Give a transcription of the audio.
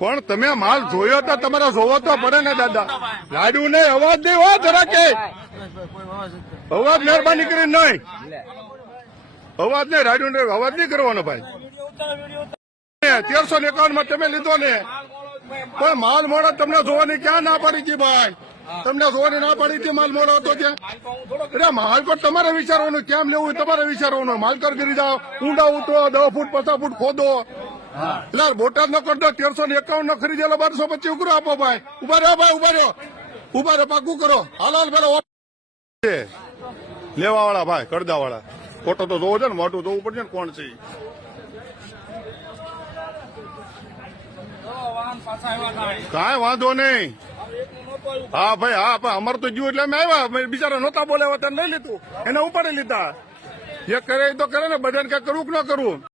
પણ તમે માલ જોયો તો તમારે જોવો તો પડે ને, દાદા. લાડુ ને અવાજ નહીં હોય જરા કે. અવાજ મહેરબાની કરી નહીં. અવાજ નહીં લાડુ ને અવાજ નહીં કરવાનો ભાઈ. તેરસો ને માં તમે લીધો ને. પણ માલ મોડો તમને જોવાની ક્યાં ના પડી હતી ભાઈ? તમને જોવાની ના પડી હતી માલ મોડો હતો ત્યાં? માલ પર તમારે વિચારવાનું, કેમ લેવું તમારે વિચારવાનું. માલ કર કરી જાઓ. ઊંડા ઉતરો, દસ ફૂટ, પચાસ ફૂટ ખોદો. એટલે બોટાદ નો કરતો તેરસો ને એકાવન નો ખરીદેલો બારસો પચીસ ઉઘરો આપો ભાઈ. ઊભા રહ્યો ભાઈ, ઊભા રહ્યો. ઊભા રહ્યો, પાકું કરો. હાલ હાલ લેવા વાળા ભાઈ કરદા વાળા ફોટો તો જોવો છે ને, મોટું જોવું પડશે ને કોણ છે. કાંઈ વાંધો નહીં. હા, ભાઈ, હા, પણ અમારે તો જીવ એટલે અમે આવ્યા. બિચારા નહોતા બોલાવ્યા ત્યાં લઈ લીધું. એને ઉપાડી લીધા. જે કરે એ તો કરે ને, બધાને કઈ કરવું કે ન કરવું